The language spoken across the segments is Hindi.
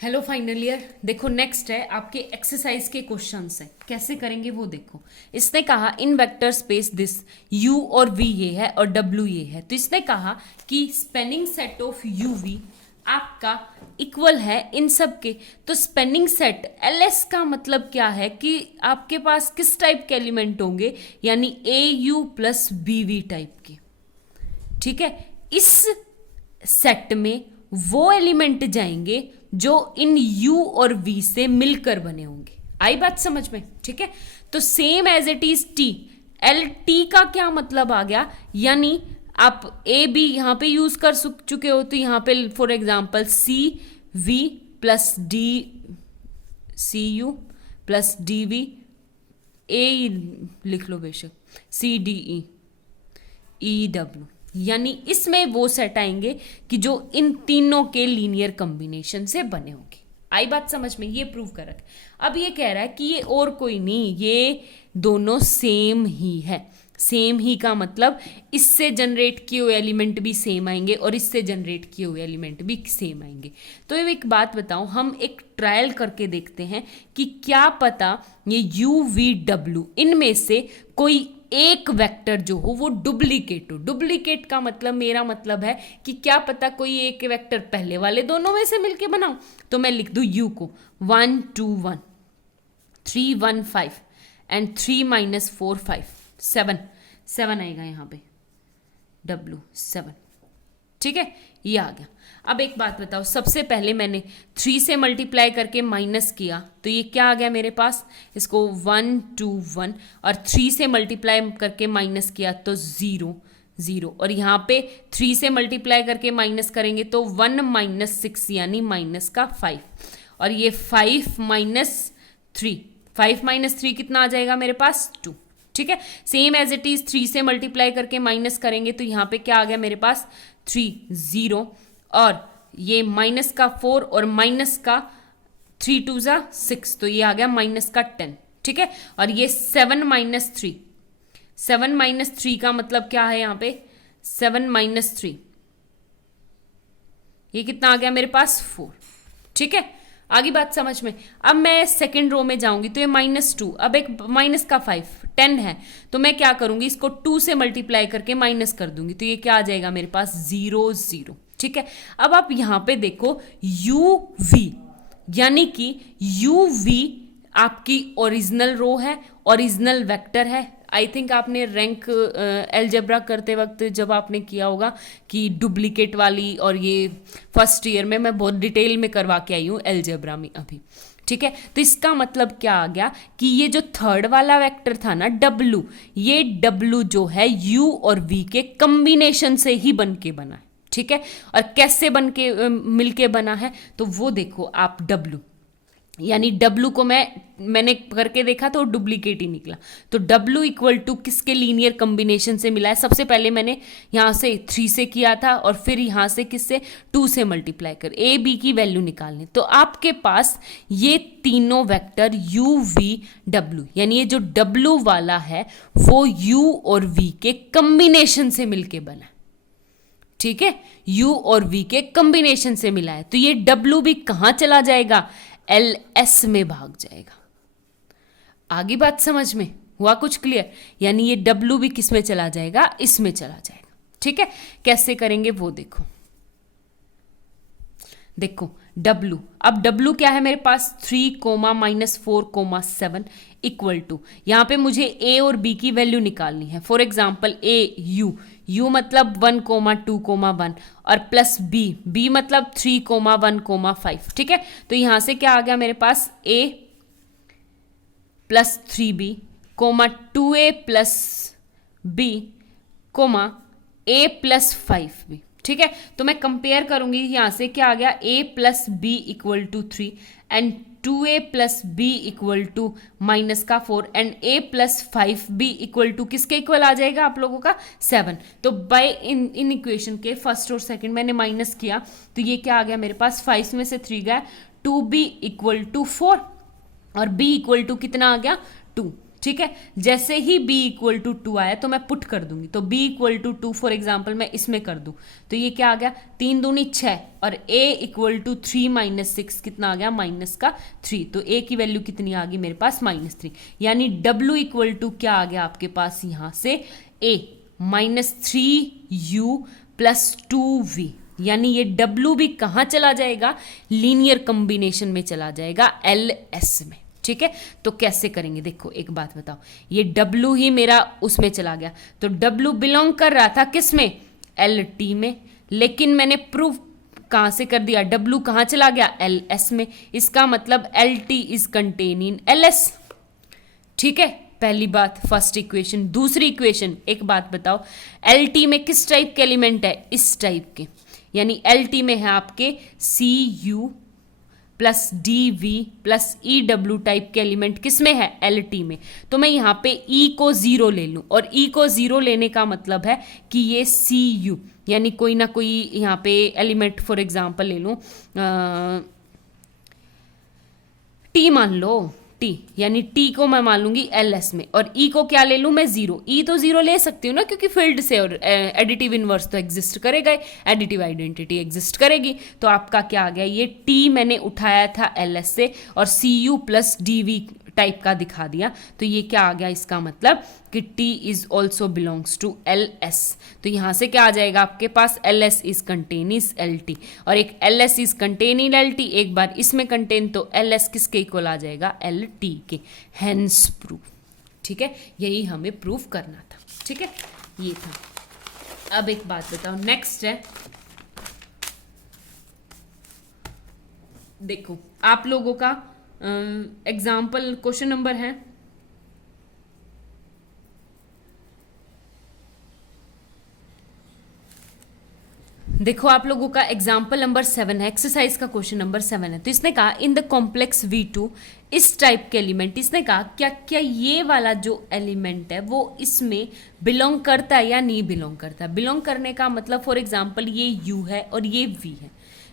Hello final year. देखो नेक्स्ट है आपके एक्सरसाइज के क्वेश्चंस है, कैसे करेंगे वो देखो। इसने कहा इन वेक्टर स्पेस दिस u और v ये है और w ये है, तो इसने कहा कि spanning set of u v आपका इक्वल है इन सब के। तो स्पेनिंग सेट ls का मतलब क्या है कि आपके पास किस टाइप के एलिमेंट होंगे, यानी au प्लस bv टाइप के। ठीक है, इस सेट में वो एलिमेंट जाएंगे जो इन u और v से मिलकर बने होंगे। आई बात समझ में? ठीक है, तो same as it is t। L T का क्या मतलब आ गया, यानी आप ए बी यहां पे यूज कर चुके हो, तो यहां पे for example C V plus D C U plus D V A लिख लो बेशक, सी डी ई डब्ल्यू, यानी इसमें वो सेट आएंगे कि जो इन तीनों के लीनियर कॉम्बिनेशन से बने होंगे। आई बात समझ में? ये प्रूव कर रखा। अब ये कह रहा है कि ये और कोई नहीं, ये दोनों सेम ही है। सेम ही का मतलब इससे जनरेट किए हुए एलिमेंट भी सेम आएंगे और इससे जनरेट किए हुए एलिमेंट भी सेम आएंगे। तो ये एक बात बताऊं, हम एक ट्रायल करके देखते हैं कि क्या पता ये यू वी डब्ल्यू इनमें से कोई एक वेक्टर जो हो वो डुप्लीकेट हो। डुप्लीकेट का मतलब, मेरा मतलब है कि क्या पता कोई एक वेक्टर पहले वाले दोनों में से मिलके बनाओ। तो मैं लिख दूं u को 1 2 1 3 1 5 एंड 3 माइनस 4 5 7 7 आएगा यहाँ पे w 7। ठीक है, ये आ गया। अब एक बात बताओ, सबसे पहले मैंने 3 से मल्टीप्लाई करके माइनस किया तो ये क्या आ गया मेरे पास, इसको 1 2 1 और 3 से मल्टीप्लाई करके माइनस किया तो 0 0, और यहाँ पे 3 से मल्टीप्लाई करके माइनस करेंगे तो 1 माइनस 6 यानी माइनस का 5, और ये 5 माइनस 3, 5 माइनस 3 कितना आ जाएगा मेरे पास 2। ठीक है, सेम एज इट इज 3 से मल्टीप्लाई करके माइनस करेंगे तो यहाँ पे क्या आ गया मेरे पास 3 0, और ये माइनस का 4 और माइनस का 3 2 जा 6, तो ये आ गया माइनस का 10। ठीक है, और ये 7 माइनस 3, 7 माइनस 3 का मतलब क्या है यहाँ पे 7 माइनस 3, ये कितना आ गया मेरे पास 4। ठीक है, आगे बात समझ में? अब मैं सेकेंड रो में जाऊंगी तो ये -2, अब एक माइनस का 5 10 है, तो मैं क्या करूंगी, इसको 2 से मल्टीप्लाई करके माइनस कर दूंगी तो ये क्या आ जाएगा मेरे पास 0 0। ठीक है, अब आप यहां पे देखो यू वी, यानी कि यू वी आपकी ओरिजिनल रो है, ओरिजिनल वेक्टर है। आई थिंक आपने रैंक एलजेब्रा करते वक्त जब आपने किया होगा कि डुप्लीकेट वाली, और ये फर्स्ट ईयर में मैं बहुत डिटेल में करवा के आई हूँ एलजेब्रा में अभी। ठीक है, तो इसका मतलब क्या आ गया कि ये जो थर्ड वाला वेक्टर था ना W, ये W जो है U और V के कॉम्बिनेशन से ही बन के बना है। ठीक है, और कैसे बन के मिलके बना है तो वो देखो आप W, यानी W को मैंने करके देखा तो डुप्लीकेट ही निकला। तो W इक्वल टू किसके लीनियर कॉम्बिनेशन से मिला है, सबसे पहले मैंने यहाँ से 3 से किया था और फिर यहाँ से किससे 2 से मल्टीप्लाई कर A B की वैल्यू निकालने, तो आपके पास ये तीनों वेक्टर U V W, यानी ये जो W वाला है वो U और V के कॉम्बिनेशन से मिलके बना है। ठीक है, U और V के कॉम्बिनेशन से मिला है, तो ये W भी कहाँ चला जाएगा, LS में भाग जाएगा। आगे बात समझ में हुआ कुछ क्लियर? यानी ये W भी किस में चला जाएगा, इसमें चला जाएगा। ठीक है, कैसे करेंगे वो देखो। देखो W, अब W क्या है मेरे पास 3 -4 7 इक्वल टू, यहाँ पे मुझे A और B की वैल्यू निकालनी है। फॉर एग्जाम्पल A U मतलब 1 2 1 और प्लस B मतलब 3 1 5। ठीक है, तो यहाँ से क्या आ गया मेरे पास A plus 3B 2A plus B A plus 5B। ठीक है, तो मैं कंपेयर करूंगी, यहां से क्या आ गया A plus B equal to 3 and 2A plus B equal to minus का 4 and A plus 5B equal to किसके इक्वल आ जाएगा आप लोगों का 7। तो बाय इन इक्वेशन के फर्स्ट और सेकंड मैंने माइनस किया तो ये क्या आ गया मेरे पास 5 में से 3 गया 2B इक्वल टू 4 और B इक्वल टू कितना आ गया 2। ठीक है। जैसे ही b इक्वल टू 2 आया तो मैं पुट कर दूंगी, तो b equal to 2 for example मैं इसमें कर दूं तो ये क्या आ गया 3 दूनी 6 और a इक्वल टू 3 माइनस 6 कितना आ गया माइनस का 3, तो a की वैल्यू कितनी आ गई मेरे पास -3, यानी w इक्वल टू क्या आ गया आपके पास यहां से a -3u प्लस 2v, यानी ये w भी कहाँ चला जाएगा लीनियर कॉम्बिनेशन में चला जाएगा ls में। ठीक है, तो कैसे करेंगे देखो एक बात बताओ, ये W ही मेरा उसमें चला गया तो W बिलोंग कर रहा था किस में LT में, लेकिन मैंने प्रूफ कहाँ से कर दिया W कहाँ चला गया LS में, इसका मतलब LT is contain in LS। ठीक है, पहली बात फर्स्ट इक्वेशन। दूसरी इक्वेशन एक बात बताओ LT में किस टाइप के एलिमेंट है इस टाइप के, यानी LT में है आपके CU plus DV plus EW type के एलिमेंट किस में है LT में, तो मैं यहाँ पे E को 0 ले लूँ और E को 0 लेने का मतलब है कि ये CU यानी कोई ना कोई यहाँ पे एलिमेंट फॉर एग्जांपल ले लूँ T मान लो T, यानी T को मैं मान लूंगी LS में और E को क्या ले लूँ मैं 0, E तो 0 ले सकती हूँ ना क्योंकि फील्ड से और एडिटिव इनवर्स तो एग्जिस्ट करेगा, एडिटिव आइडेंटिटी एग्जिस्ट करेगी, तो आपका क्या आ गया ये T मैंने उठाया था LS से और CU प्लस DV टाइप का दिखा दिया, तो ये क्या आ गया इसका मतलब कि T is also belongs to LS, तो यहाँ से क्या आ जाएगा आपके पास LS is contain is LT और एक LS is contain in LT, एक बार इसमें कंटेन तो LS किसके इक्वल आ जाएगा LT के, हेंस प्रूफ। ठीक है, यही हमें प्रूफ करना था। ठीक है, ये था। अब एक बात बताओ नेक्स्ट है, देखो आप लोगों का एग्जाम्पल क्वेश्चन नंबर है देखो आप लोगों का एग्जाम्पल नंबर 7 है, एक्सरसाइज का क्वेश्चन नंबर 7 है। तो इसने कहा इन द कॉम्प्लेक्स V2 इस टाइप के एलिमेंट, इसने कहा क्या क्या ये वाला जो एलिमेंट है वो इसमें बिलोंग करता है या नहीं बिलोंग करता। बिलोंग करने का मतलब फॉर एग्जाम्पल ये U है और ये V है।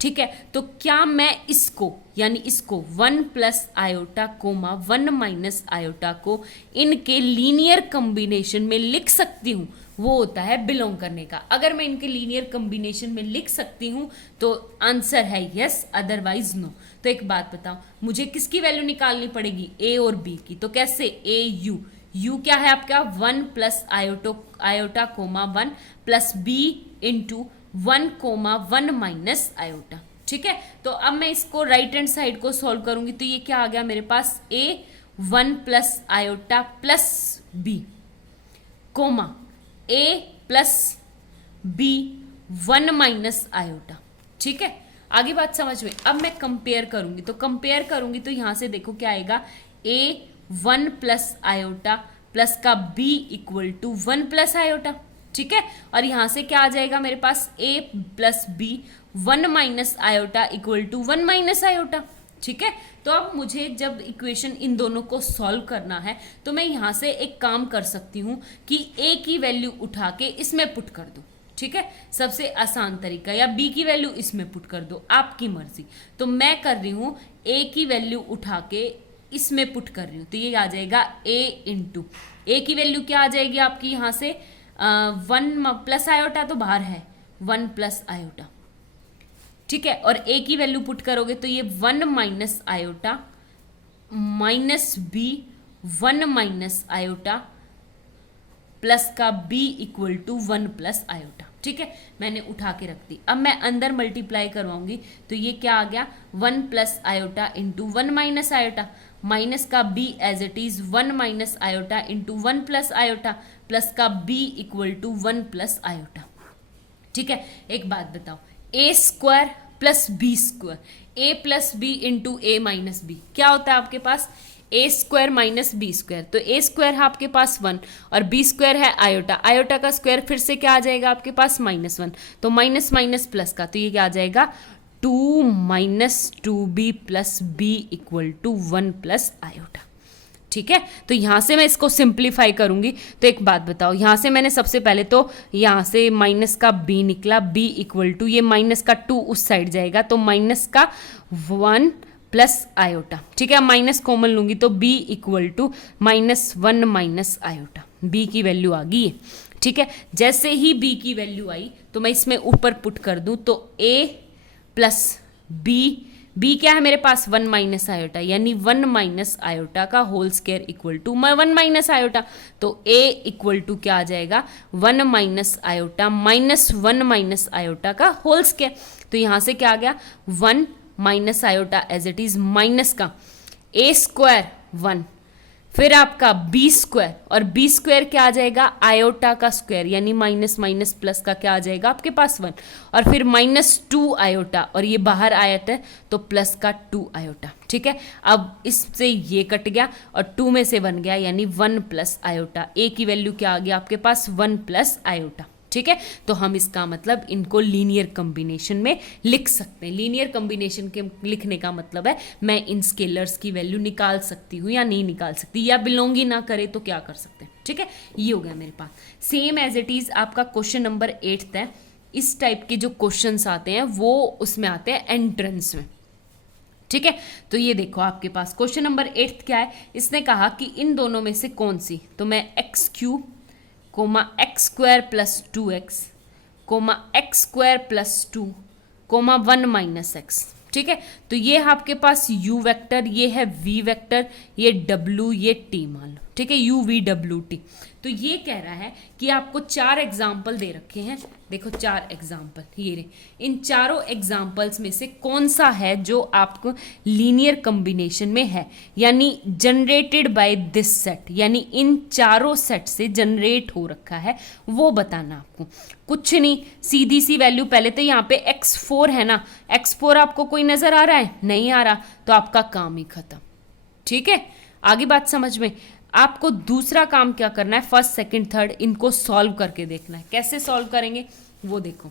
ठीक है, तो क्या मैं इसको यानी इसको 1 plus iota comma 1 minus iota को इनके लीनियर कॉम्बिनेशन में लिख सकती हूँ, वो होता है बिलोंग करने का। अगर मैं इनके लीनियर कॉम्बिनेशन में लिख सकती हूँ तो आंसर है यस, अदरवाइज नो। तो एक बात बताओ मुझे किसकी वैल्यू निकालनी पड़ेगी A और B की, तो कैसे U क्या है आपका 1 plus iota comma 1 plus B into 1 comma 1 minus iota. ठीक है, तो अब मैं इसको राइट हैंड साइड को सॉल्व करूंगी तो ये क्या आ गया मेरे पास A 1 plus iota plus B comma A plus B 1 minus iota. ठीक है, आगे बात समझ में। अब मैं कंपेयर करूंगी तो यहां से देखो क्या आएगा A 1 प्लस आयोटा प्लस का B equal to 1 plus iota. ठीक है, और यहां से क्या आ जाएगा मेरे पास A plus B 1 minus iota equal to 1 minus iota. ठीक है, तो अब मुझे जब इक्वेशन इन दोनों को सॉल्व करना है तो मैं यहां से एक काम कर सकती हूं कि A की वैल्यू उठा के इसमें पुट कर दो। ठीक है, सबसे आसान तरीका, या B की वैल्यू इसमें पुट कर दो, आपकी मर्जी। तो मैं कर रही हूं A की वैल्यू उठा के इसमें पुट कर रही हूं, तो ये आ जाएगा A इंटू A की वैल्यू क्या आ जाएगी आपकी यहां से 1 प्लस आयोटा तो बाहर है 1 प्लस आयोटा। ठीक है, और A की वैल्यू पुट करोगे तो ये 1 minus iota minus B 1 minus iota plus का B equal to 1 plus iota. ठीक है, मैंने उठा के रख दी। अब मैं अंदर मल्टीप्लाई करवाऊंगी तो ये क्या आ गया 1 plus iota into 1 minus iota minus का B as it is 1 minus iota into 1 plus iota plus का B equal to 1 plus iota. ठीक है, एक बात बताओ A square plus B square, A plus B into A minus B क्या होता है आपके पास A square minus B square. तो A स्क्वायर है आपके पास 1 और B स्क्वायर है आयोटा, आयोटा का स्क्वायर फिर से क्या आ जाएगा आपके पास -1, तो माइनस माइनस प्लस का, तो ये क्या आ जाएगा 2 minus 2B plus B equal to 1 plus iota. ठीक है, तो यहाँ से मैं इसको सिंप्लीफाई करूंगी तो एक बात बताओ, यहाँ से मैंने सबसे पहले तो यहाँ से माइनस का B निकला, B इक्वल टू ये माइनस का 2 उस साइड जाएगा तो माइनस का 1 प्लस आयोटा। ठीक है, माइनस कॉमन लूंगी तो b equal to -1 minus iota, b की वैल्यू आ गई है। ठीक है, जैसे ही b की वैल्यू आई तो मैं इसमें ऊपर पुट कर दूं तो a प्लस b क्या है मेरे पास 1 माइनस आयोटा, यानी 1 माइनस आयोटा का whole square equal to 1 minus iota. तो a इक्वल टू क्या आ जाएगा 1 माइनस आयोटा -1 माइनस आयोटा का होल स्क्वायर। तो यहां से क्या आ गया 1 minus iota as it is minus का a स्क्वायर 1, फिर आपका बी स्क्वायर, और बी स्क्वायर क्या आ जाएगा आयोटा का स्क्वायर, यानी माइनस माइनस प्लस का क्या आ जाएगा आपके पास 1, और फिर -2 आयोटा, और ये बाहर आयत है तो प्लस का 2 आयोटा। ठीक है, अब इससे ये कट गया और 2 में से 1 गया, यानी 1 प्लस आयोटा। ए की वैल्यू क्या आ गया आपके पास 1 प्लस आयोटा। ठीक है, तो हम इसका मतलब इनको लीनियर कॉम्बिनेशन में लिख सकते हैं। लीनियर कॉम्बिनेशन के लिखने का मतलब है मैं इन स्केलर्स की वैल्यू निकाल सकती हूँ या नहीं निकाल सकती, या बिलोंग ही ना करे तो क्या कर सकते हैं। ठीक है, ये हो गया मेरे पास। सेम एज इट इज आपका क्वेश्चन नंबर 8 है। इस टाइप के जो क्वेश्चंस आते हैं वो उसमें आते हैं एंट्रेंस में। ठीक है, तो ये देखो आपके पास क्वेश्चन नंबर 8 क्या है, इसने कहा कि इन दोनों में से कौन सी, तो मैं x³ कोमा x square plus 2x comma x square plus 2 comma 1 minus x. ठीक है, तो ये है आपके पास u वेक्टर, ये है v वेक्टर, ये w, ये t मान लो। ठीक है, u v w t। तो ये कह रहा है कि आपको 4 एग्जाम्पल दे रखे हैं। देखो 4 एग्जाम्पल ये रहे, इन चारों एग्जाम्पल्स में से कौन सा है जो आपको लीनियर कॉम्बिनेशन में है, यानी जनरेटेड बाय दिस सेट, यानी इन चारों सेट से जनरेट हो रखा है, वो बताना आपको। कुछ नहीं, सीधी सी वैल्यू, पहले तो यहाँ पे x4 है ना, x4 आपको कोई नजर आ रहा है, नहीं आ रहा, तो आपका काम ही खत्म। ठीक है, आगे बात समझ में। आपको दूसरा काम क्या करना है, फर्स्ट सेकंड थर्ड इनको सॉल्व करके देखना है। कैसे सॉल्व करेंगे वो देखो।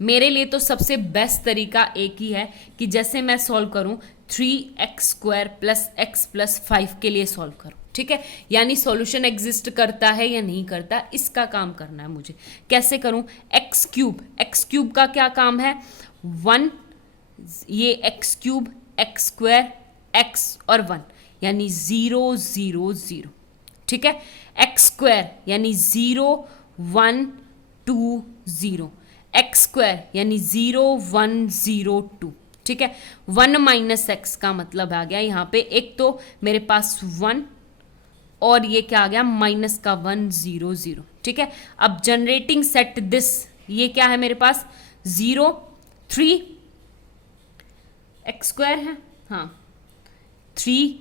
मेरे लिए तो सबसे बेस्ट तरीका एक ही है कि जैसे मैं सॉल्व करूं 3x² प्लस x प्लस 5 के लिए सॉल्व करूं। ठीक है, यानी सॉल्यूशन एग्जिस्ट करता है या नहीं करता, इसका काम करना है मुझे। कैसे करूं, x³ का क्या काम है 1, ये x³ x² x और 1 यानी 0 0 0। ठीक है, x² यानी 0 1 2 0, x² यानी 0 1 0 2। ठीक है, 1 माइनस एक्स का मतलब आ गया यहाँ पे, एक तो मेरे पास 1 और ये क्या आ गया माइनस का 1 0 0। ठीक है, अब जनरेटिंग सेट दिस, ये क्या है मेरे पास 0 3 x² है, हाँ 3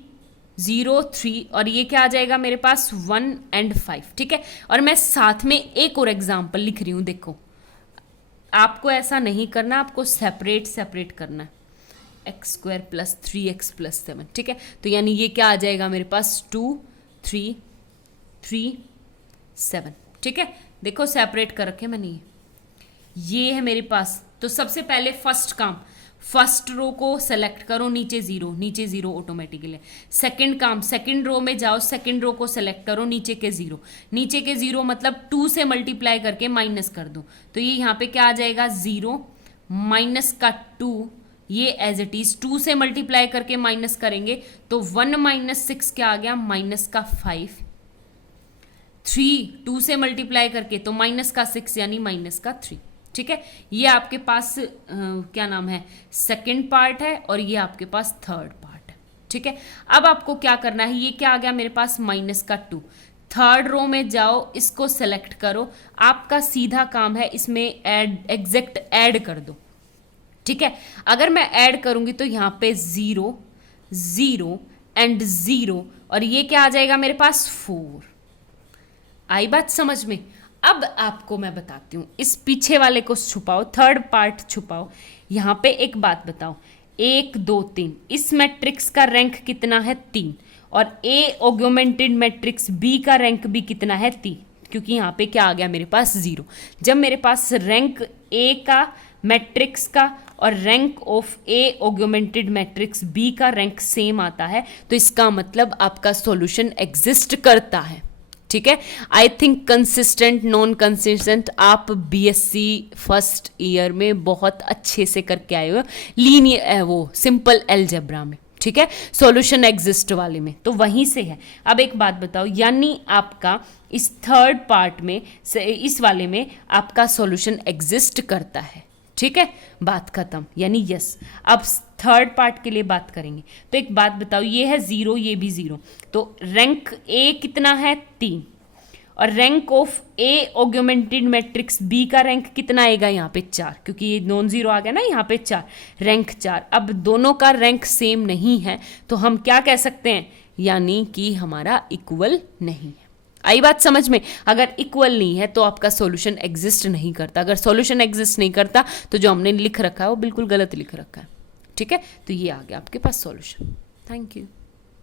0 3, और ये क्या आ जाएगा मेरे पास 1 एंड 5। ठीक है, और मैं साथ में एक और एग्जांपल लिख रही हूं। देखो आपको ऐसा नहीं करना, आपको सेपरेट करना है, x² प्लस 3x प्लस 7। ठीक है, तो यानी ये क्या आ जाएगा मेरे पास 2 3 3 7। ठीक है, देखो सेपरेट कर रखे मैंने, ये है मेरे पास। तो सबसे पहले फर्स्ट काम, फर्स्ट रो को सेलेक्ट करो, नीचे जीरो ऑटोमेटिकली। सेकंड काम, सेकंड रो में जाओ, सेकंड रो को सेलेक्ट करो, नीचे के जीरो मतलब 2 से मल्टीप्लाई करके माइनस कर दो, तो ये यहाँ पे क्या आ जाएगा 0 माइनस का 2, ये एज इट इज 2 से मल्टीप्लाई करके माइनस करेंगे तो 1 माइनस 6 क्या आ गया माइनस का 5, 3 2 से मल्टीप्लाई करके तो माइनस का 6 यानी माइनस का 3। ठीक है, ये आपके पास क्या नाम है सेकंड पार्ट है, और ये आपके पास थर्ड पार्ट है। ठीक है, अब आपको क्या करना है, ये क्या आ गया मेरे पास माइनस का 2, थर्ड रो में जाओ, इसको सेलेक्ट करो, आपका सीधा काम है इसमें एग्जैक्ट ऐड कर दो। ठीक है, अगर मैं ऐड करूंगी तो यहाँ पे 0 0 एंड 0, और ये क्या आ जाएगा मेरे पास 4। आई बात समझ में। अब आपको मैं बताती हूँ, इस पीछे वाले को छुपाओ, थर्ड पार्ट छुपाओ। यहाँ पे एक बात बताओ, 1 2 3 इस मैट्रिक्स का रैंक कितना है 3, और ए ऑगमेंटेड मैट्रिक्स बी का रैंक भी कितना है 3, क्योंकि यहाँ पे क्या आ गया मेरे पास 0। जब मेरे पास रैंक ए का मैट्रिक्स का और rank of A augmented matrix B का रैंक सेम आता है, तो इसका मतलब आपका सॉल्यूशन एग्जिस्ट करता है। ठीक है। I think consistent, non consistent आप बीएससी फर्स्ट ईयर में बहुत अच्छे से करके आए हो, लीनियर वो सिंपल अलजेब्रा में, ठीक है, सॉल्यूशन एग्जिस्ट वाले में, तो वहीं से है। अब एक बात बताओ, यानी आपका इस थर्ड पार्ट में से इस वाले में आपका सॉल्यूशन एग्जिस्ट करता है, ठीक है, बात खत्म, यानी यस। अब थर्ड पार्ट के लिए बात करेंगे, तो एक बात बताओ, ये है 0, ये भी 0, तो रैंक ए कितना है 3, और rank of A augmented matrix B का रैंक कितना आएगा यहाँ पे 4, क्योंकि ये नॉन जीरो आ गया ना यहाँ पे 4, रैंक 4। अब दोनों का रैंक सेम नहीं है तो हम क्या कह सकते हैं, यानी कि हमारा इक्वल नहीं है। आई बात समझ में? अगर इक्वल नहीं है तो आपका सॉल्यूशन एग्जिस्ट नहीं करता। अगर सॉल्यूशन एग्जिस्ट नहीं करता तो जो हमने लिख रखा है वो बिल्कुल गलत लिख रखा है, ठीक है। तो ये आ गया आपके पास सॉल्यूशन। Thank you.